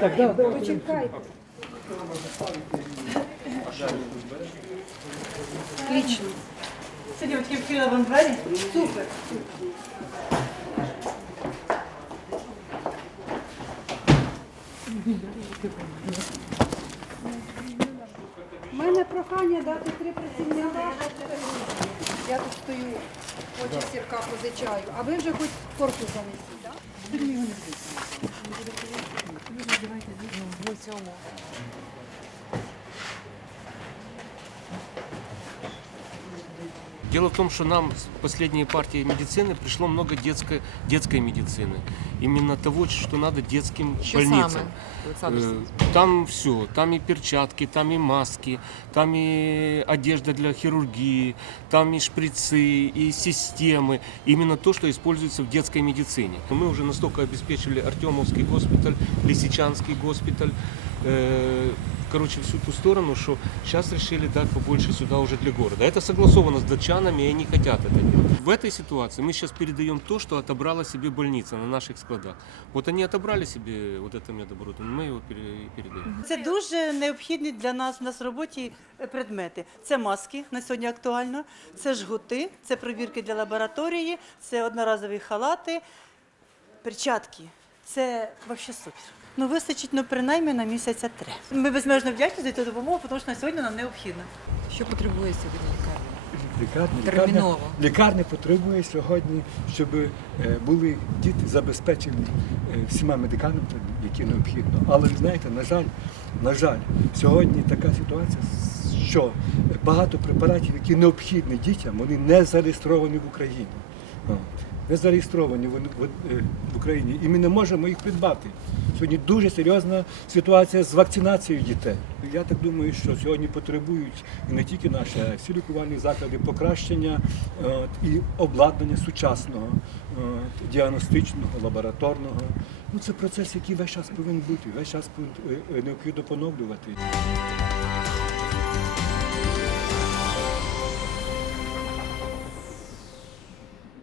Так, да, да. Почекайте. Отлично. Це дівчатки відкрила вам двері? Супер. У мене прохання дати три працівника. Я тут стою, очі сірка позичаю, а ви вже хоч корпус занесіть, так? Дело в том, что нам с последней партии медицины пришло много детской, детской медицины. Именно того, что надо детским Що больницам. Олександр? Э, Там все, там и перчатки, там и маски, там и одежда для хирургии, там и шприцы, и системы. Именно то, что используется в детской медицине. Мы уже настолько обеспечили Артемовский госпиталь, Лисичанский госпиталь, э, короче, всю ту сторону, что сейчас решили дать побольше сюда уже для города. Это согласовано с датчанами, и они хотят это делать. В этой ситуации мы сейчас передаем то, что отобрала себе больница на наших складах. Вот они отобрали себе вот это медоборудование, мы его пере- передаем. Це дуже необхідні для нас в нас в роботі е, предмети. Це маски на сьогодні актуально, це жгути, це пробірки для лабораторії, це одноразові халати, перчатки. Це взагалі супер. Ну, вистачить ну, принаймні на місяця три. Ми безмежно вдячні за цю допомогу, тому що на сьогодні нам необхідно. Що потребує сьогодні лікарня? Лікарня, Терміново. лікарня, потребує сьогодні, щоб е, були діти забезпечені е, всіма медикаментами, які необхідно. Але ви знаєте, на жаль, на жаль, сьогодні така ситуація, що багато препаратів, які необхідні дітям, вони не зареєстровані в Україні. Не зареєстровані е, в Україні, і ми не можемо їх придбати. Сьогодні дуже серйозна ситуація з вакцинацією дітей. Я так думаю, що сьогодні потребують не тільки наші, а всі лікувальні заклади покращення і обладнання сучасного, діагностичного, лабораторного. Ну, це процес, який весь час повинен бути, весь час е, е, необхідно поновлювати.